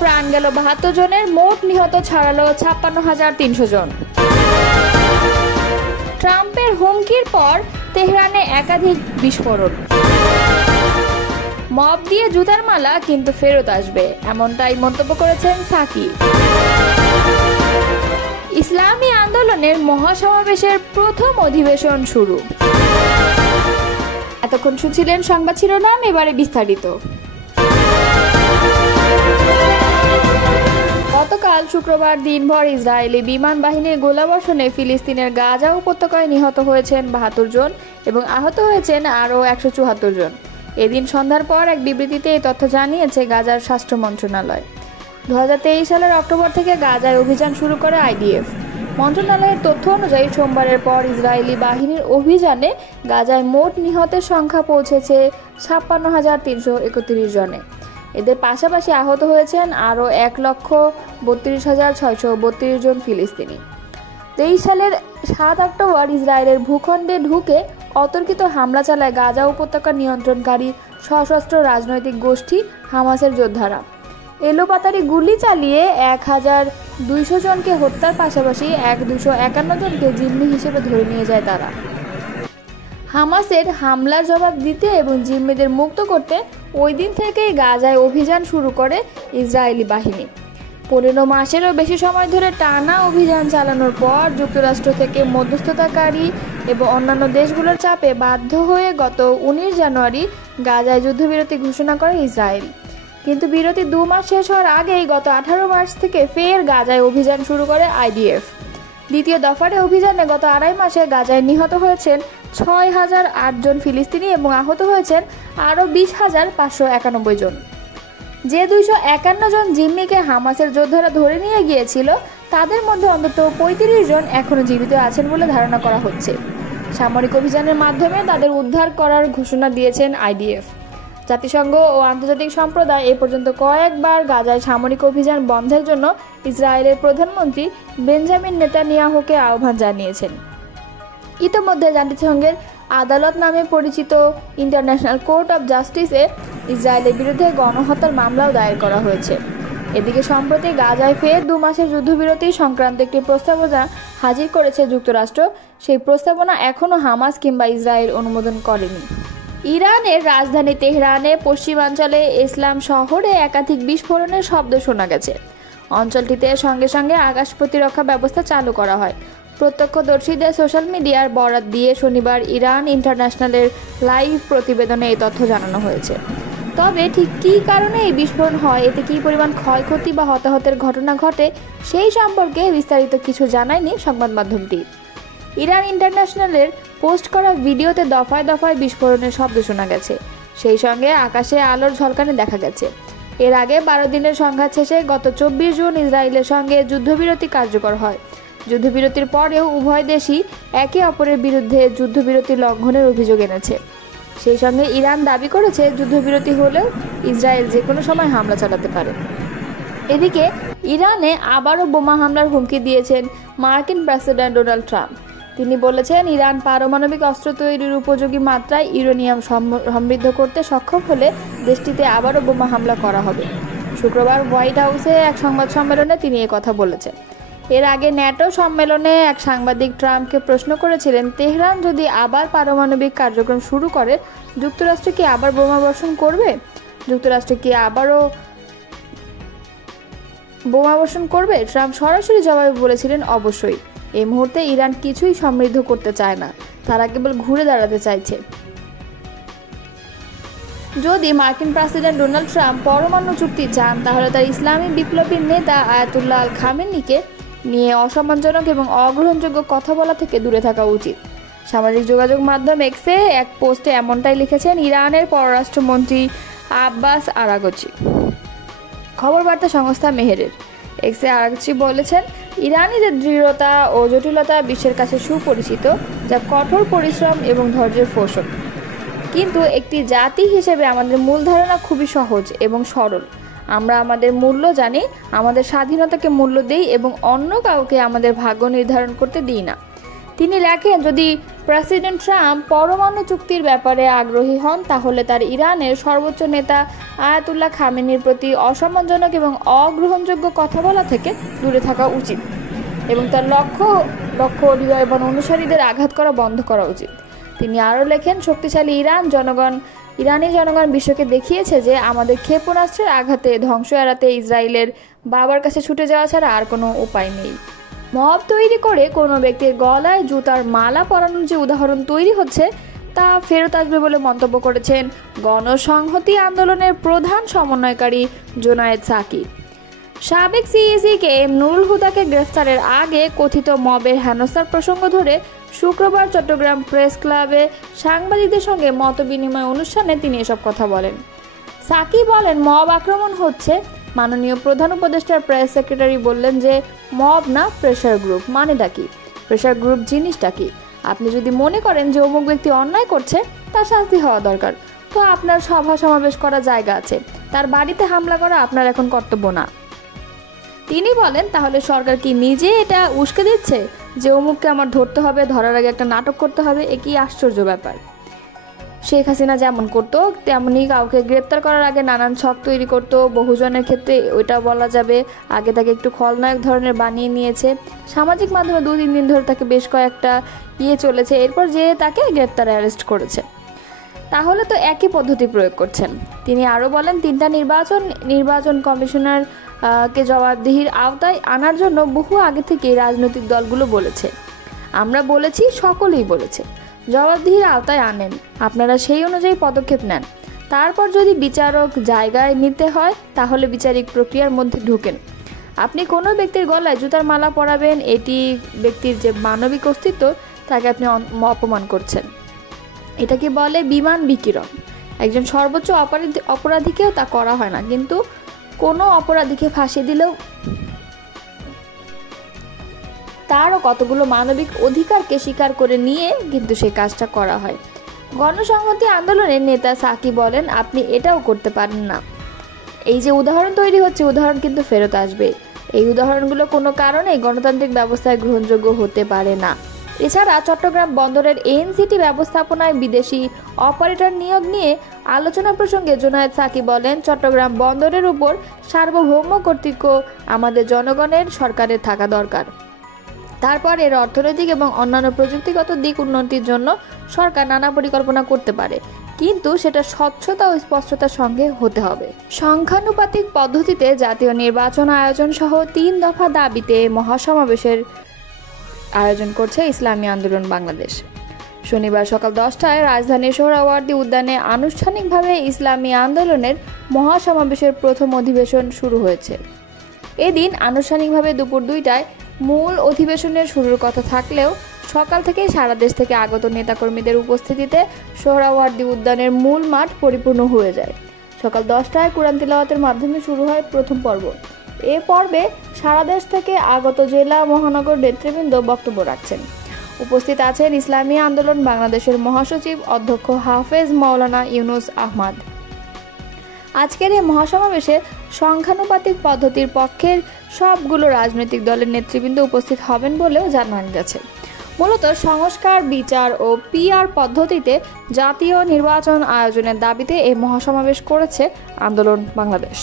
প্রাণ গেল ৭২ জনের, মোট নিহত ছাড়ালো ৫৬,৩০০ জন। ট্রাম্পের হুমকির পর তেহরানে একাধিক বিস্ফোরণ। মব দিয়ে জুতার মালা কিন্তু ফেরত আসবে, এমনটাই মন্তব্য করেছেন সাকি। ইসলামী আন্দোলনের মহাসমাবেশের প্রথম অধিবেশন শুরু। এতক্ষণ শুনছিলেন সংবাদ শিরোনাম, এবারে বিস্তারিত। গতকাল শুক্রবার দিনভর ইসরায়েলি বিমান বাহিনীর গোলাবর্ষণে ফিলিস্তিনের গাজা উপত্যকায় নিহত হয়েছেন ৭২ জন এবং আহত হয়েছেন আরও ১৭৪ জন। এদিন সন্ধ্যার পর এক বিবৃতিতে এই তথ্য জানিয়েছে গাজার স্বাস্থ্য মন্ত্রণালয়। ২০২৩ সালের অক্টোবর থেকে গাজায় অভিযান শুরু করে আইডিএফ। মন্ত্রণালয়ের তথ্য অনুযায়ী সোমবারের পর ইসরায়েলি বাহিনীর অভিযানে গাজায় মোট নিহতের সংখ্যা পৌঁছেছে ৫৬,৩৩১ জনে। এদের পাশাপাশি আহত হয়েছেন আরও ১,৩২,৬৩২ জন ফিলিস্তিনি। ২৩ সালের ৭ অক্টোবর ইসরায়েলের ভূখণ্ডে ঢুকে অতর্কিত হামলা চালায় গাজা উপত্যকা নিয়ন্ত্রণকারী সশস্ত্র রাজনৈতিক গোষ্ঠী হামাসের যোদ্ধারা। এলোপাতাড়ি গুলি চালিয়ে ১,২০০ জনকে হত্যার পাশাপাশি ২৫১ জনকে জিম্মি হিসেবে ধরে নিয়ে যায় তারা। হামাসের হামলার জবাব দিতে এবং জিম্মিদের মুক্ত করতে ওই দিন থেকেই গাজায় অভিযান শুরু করে ইসরায়েলি বাহিনী। ১৫ মাসেরও বেশি সময় ধরে টানা অভিযান চালানোর পর যুক্তরাষ্ট্র থেকে মধ্যস্থতাকারী এবং অন্যান্য দেশগুলোর চাপে বাধ্য হয়ে গত ১৯ জানুয়ারি গাজায় যুদ্ধবিরতি ঘোষণা করে ইসরায়েল। কিন্তু বিরতি ২ মাস শেষ হওয়ার আগেই গত ১৮ মার্চ থেকে ফের গাজায় অভিযান শুরু করে আইডিএফ। দ্বিতীয় দফার অভিযানে গত ২.৫ মাসে গাজায় নিহত হয়েছেন ৬,০০৮ জন ফিলিস্তিনি এবং আহত হয়েছেন আরও ২০,৫৯১ জন। যে ২৫১ জন জিম্মিকে হামাসের যোদ্ধারা ধরে নিয়ে গিয়েছিল তাদের মধ্যে অন্তত ৩৫ জন এখনও জীবিত আছেন বলে ধারণা করা হচ্ছে। সামরিক অভিযানের মাধ্যমে তাদের উদ্ধার করার ঘোষণা দিয়েছেন আইডিএফ। জাতিসংঘ ও আন্তর্জাতিক সম্প্রদায় এ পর্যন্ত কয়েকবার গাজায় সামরিক অভিযান বন্ধের জন্য ইসরায়েলের প্রধানমন্ত্রী বেঞ্জামিন নেতানিয়াহুকে আহ্বান জানিয়েছেন। ইতোমধ্যে জাতিসংঘের আদালত নামে পরিচিত ইন্টারন্যাশনাল কোর্ট অব জাস্টিসে ইসরায়েলের বিরুদ্ধে গণহত্যার মামলাও দায়ের করা হয়েছে। এদিকে সম্প্রতি গাজায় ফের ২ মাসের যুদ্ধবিরতি সংক্রান্ত একটি প্রস্তাবনা হাজির করেছে যুক্তরাষ্ট্র। সেই প্রস্তাবনা এখনও হামাস কিংবা ইসরায়েল অনুমোদন করেনি। ইরানের রাজধানী তেহরানে পশ্চিমাঞ্চলে ইসলাম শহরে একাধিক বিস্ফোরণের শব্দ শোনা গেছে। অঞ্চলটিতে সঙ্গে সঙ্গে আকাশ প্রতিরক্ষা ব্যবস্থা চালু করা হয়। প্রত্যক্ষদর্শীদের সোশ্যাল মিডিয়ার বরাত দিয়ে শনিবার ইরান ইন্টারন্যাশনালের লাইভ প্রতিবেদনে এই তথ্য জানানো হয়েছে। তবে ঠিক কী কারণে এই বিস্ফোরণ হয়, এতে কী পরিমাণ ক্ষয়ক্ষতি বা হতাহতের ঘটনা ঘটে সেই সম্পর্কে বিস্তারিত কিছু জানায়নি সংবাদ মাধ্যমটি। ইরান ইন্টারন্যাশনালের পোস্ট করা ভিডিওতে দফায় দফায় বিস্ফোরণের শব্দ শোনা গেছে, সেই সঙ্গে আকাশে আলোর ঝলকানি দেখা গেছে। এর আগে ১২ দিনের সংঘাত শেষে গত ২৪ জুন ইসরায়েলের সঙ্গে যুদ্ধবিরতি কার্যকর হয়। যুদ্ধবিরতির পরেও উভয় দেশই একে অপরের বিরুদ্ধে যুদ্ধবিরতি লঙ্ঘনের অভিযোগ এনেছে। সেই সঙ্গে ইরান দাবি করেছে যুদ্ধবিরতি হলেও ইসরায়েল যে কোনো সময় হামলা চালাতে পারে। এদিকে ইরানে আবারও বোমা হামলার হুমকি দিয়েছেন মার্কিন প্রেসিডেন্ট ডোনাল্ড ট্রাম্প। তিনি বলেছেন, ইরান পারমাণবিক অস্ত্র তৈরির উপযোগী মাত্রায় ইউরেনিয়াম সমৃদ্ধ করতে সক্ষম হলে দেশটিতে আবারও বোমা হামলা করা হবে। শুক্রবার হোয়াইট হাউসে এক সংবাদ সম্মেলনে তিনি কথা বলেছেন। এর আগে ন্যাটো সম্মেলনে এক সাংবাদিক ট্রাম্পকে প্রশ্ন করেছিলেন, তেহরান যদি আবার পারমাণবিক কার্যক্রম শুরু করে যুক্তরাষ্ট্র কি আবার বোমা বর্ষণ করবে? যুক্তরাষ্ট্র কি আবারও বোমা বর্ষণ করবে? ট্রাম্প সরাসরি জবাবে বলেছিলেন, অবশ্যই। এই মুহূর্তে ইরান কিছুই সমৃদ্ধ করতে চায় না, তারা কেবল ঘুরে দাঁড়াতে চাইছে। যদি মার্কিন প্রেসিডেন্ট ডোনাল্ড ট্রাম্প পরমাণু চুক্তি চান, তাহলে তার ইসলামী বিপ্লবীর নেতা আয়াতুল্লাহ আল খামেনিকে নিয়ে অসম্মানজনক এবং অগ্রহণযোগ্য কথা বলা থেকে দূরে থাকা উচিত। সামাজিক যোগাযোগ মাধ্যম এক্সে এক পোস্টে এমনটাই লিখেছেন ইরানের পররাষ্ট্রমন্ত্রী আব্বাস আরাগচি। খবর বার্তা সংস্থা মেহেরের এক্সে আরাগচি বলেছেন, ইরানিদের দৃঢ়তা ও জটিলতা বিশ্বের কাছে সুপরিচিত, যা কঠোর পরিশ্রম এবং ধৈর্যের ফসল। কিন্তু একটি জাতি হিসেবে আমাদের মূল ধারণা খুবই সহজ এবং সরল। আমরা আমাদের মূল্য জানি, আমাদের স্বাধীনতাকে মূল্য দিই এবং অন্য কাউকে আমাদের ভাগ্য নির্ধারণ করতে দিই না। তিনি লেখেন, যদি প্রেসিডেন্ট ট্রাম্প পরমাণু চুক্তির ব্যাপারে আগ্রহী হন তাহলে তার ইরানের সর্বোচ্চ নেতা আয়াতুল্লাহ খামেনির প্রতি অসম্মানজনক এবং অগ্রহণযোগ্য কথা বলা থেকে দূরে থাকা উচিত এবং তার লক্ষ্য হৃদয় এবং অনুসারীদের আঘাত করা বন্ধ করা উচিত। তিনি আরও লেখেন, শক্তিশালী ইরানি জনগণ বিশ্বকে দেখিয়েছে যে আমাদের ক্ষেপণাস্ত্রের আঘাতে ধ্বংস এড়াতে ইসরায়েলের বাবার কাছে ছুটে যাওয়া ছাড়া আর কোনো উপায় নেই। মব তৈরি করে কোনো ব্যক্তির গলায় জুতার মালা পরানোর যে উদাহরণ তৈরি হচ্ছে তা ফেরত আসবে বলে মন্তব্য করেছেন গণসংহতি আন্দোলনের প্রধান সমন্বয়কারী জোনায়েদ সাকি। সাবেক সিইসি কে এম নুরুল হুদাকে গ্রেফতারের আগে কথিত মবের হেনস্থার প্রসঙ্গ ধরে শুক্রবার চট্টগ্রাম প্রেস ক্লাবে সাংবাদিকদের সঙ্গে মতবিনিময় অনুষ্ঠানে তিনি এসব কথা বলেন। সাকি বলেন, মব আক্রমণ হচ্ছে। মাননীয় প্রধান উপদেষ্টার প্রেস সেক্রেটারি বললেন যে মব না, প্রেশার গ্রুপ। মানেটা কি? প্রেশার গ্রুপ জিনিসটা কি? আপনি যদি মনে করেন যে অমুক ব্যক্তি অন্যায় করছে, তার শাস্তি হওয়া দরকার, তো আপনার সভা সমাবেশ করার জায়গা আছে, তার বাড়িতে হামলা করা আপনার এখন কর্তব্য না। তিনি বলেন, তাহলে সরকার কি নিজে এটা উস্কে দিচ্ছে যে অমুককে আমার ধরতে হবে, ধরার আগে একটা নাটক করতে হবে? এ কি আশ্চর্য ব্যাপার। শেখ হাসিনা যেমন করতো তেমনই কাউকে গ্রেপ্তার করার আগে নানান ছক তৈরি করতো। বহুজনের ক্ষেত্রে ওইটা বলা যাবে আগে তাকে একটু খলনায়ক ধরনের বানিয়ে নিয়েছে। সামাজিক মাধ্যমে 2-3 দিন ধরে তাকে বেশ কয়েকটা চলেছে, এরপর যে তাকে গ্রেপ্তার অ্যারেস্ট করেছে। তাহলে তো একই পদ্ধতি প্রয়োগ করছেন। তিনি আরও বলেন, 3টা নির্বাচন কমিশনার কে জবাবদিহির আওতায় আনার জন্য বহু আগে থেকেই রাজনৈতিক দলগুলো বলেছে, আমরা বলেছি, সকলেই বলেছে, জবাবদিহির আওতায় আনেন, আপনারা সেই অনুযায়ী পদক্ষেপ নেন। তারপর যদি বিচারক জায়গায় নিতে হয় তাহলে বিচারিক প্রক্রিয়ার মধ্যে ঢুকেন। আপনি কোনো ব্যক্তির গলায় জুতার মালা পরাবেন, এটি ব্যক্তির যে মানবিক অস্তিত্ব তাকে আপনি অপমান করছেন। এটাকে বলে বিমান বিকিরণ। একজন সর্বোচ্চ অপরাধীকেও তা করা হয় না, কিন্তু কোনো অপরাধীকে ফাঁসি দিলেও তারও কতগুলো মানবিক অধিকারকে স্বীকার করে নিয়ে কিন্তু সেই কাজটা করা হয়। গণসংহতি আন্দোলনের নেতা সাকি বলেন, আপনি এটাও করতে পারেন না। এই যে উদাহরণ তৈরি হচ্ছে, উদাহরণ কিন্তু ফেরত আসবে। এই উদাহরণগুলো কোনো কারণেই গণতান্ত্রিক ব্যবস্থায় গ্রহণযোগ্য হতে পারে না। এছাড়া চট্টগ্রাম বন্দরের এনসিটি ব্যবস্থাপনায় বিদেশি অপারেটর নিয়োগ নিয়ে আলোচনা প্রসঙ্গে জোনায়েদ সাকি বলেন, চট্টগ্রাম বন্দরের উপর সার্বভৌম কর্তৃত্ব আমাদের জনগণের, সরকারের থাকা দরকার। তারপর এর অর্থনৈতিক এবং অন্যান্য প্রযুক্তিগত দিক উন্নতির জন্য সরকার নানা পরিকল্পনা করতে পারে, কিন্তু সেটা স্বচ্ছতা ও স্পষ্টতার সঙ্গে হতে হবে। সংখ্যানুপাতিক পদ্ধতিতে জাতীয় নির্বাচন আয়োজন সহ 3 দফা দাবিতে মহাসমাবেশের আয়োজন করছে ইসলামী আন্দোলন বাংলাদেশ। শনিবার সকাল 10টায় রাজধানীর সোহরাওয়ার্দী উদ্যানে আনুষ্ঠানিকভাবে ইসলামী আন্দোলনের মহাসমাবেশের প্রথম অধিবেশন শুরু হয়েছে। এদিন আনুষ্ঠানিকভাবে দুপুর 2টায় মূল অধিবেশনের শুরুর কথা থাকলেও সকাল থেকে সারা দেশ থেকে আগত নেতাকর্মীদের উপস্থিতিতে সোহরাওয়ার্দী উদ্যানের মূল মাঠ পরিপূর্ণ হয়ে যায়। সকাল 10টায় কুরআন তিলাওয়াতের মাধ্যমে শুরু হয় প্রথম পর্ব। এ পর্বে সারা দেশ থেকে আগত জেলা মহানগর নেতৃবৃন্দ বক্তব্য রাখছেন। উপস্থিত আছেন ইসলামী আন্দোলন বাংলাদেশের মহাসচিব অধ্যক্ষ হাফেজ মাওলানা ইউনুস আহমদ। আজকের এই মহাসমাবেশে সংখ্যানুপাতিক পদ্ধতির পক্ষের সবগুলো রাজনৈতিক দলের নেতৃবৃন্দ উপস্থিত হবেন বলেও জানানো গেছে। মূলত সংস্কার, বিচার ও পিআর পদ্ধতিতে জাতীয় নির্বাচন আয়োজনের দাবিতে এই মহাসমাবেশ করেছে আন্দোলন বাংলাদেশ।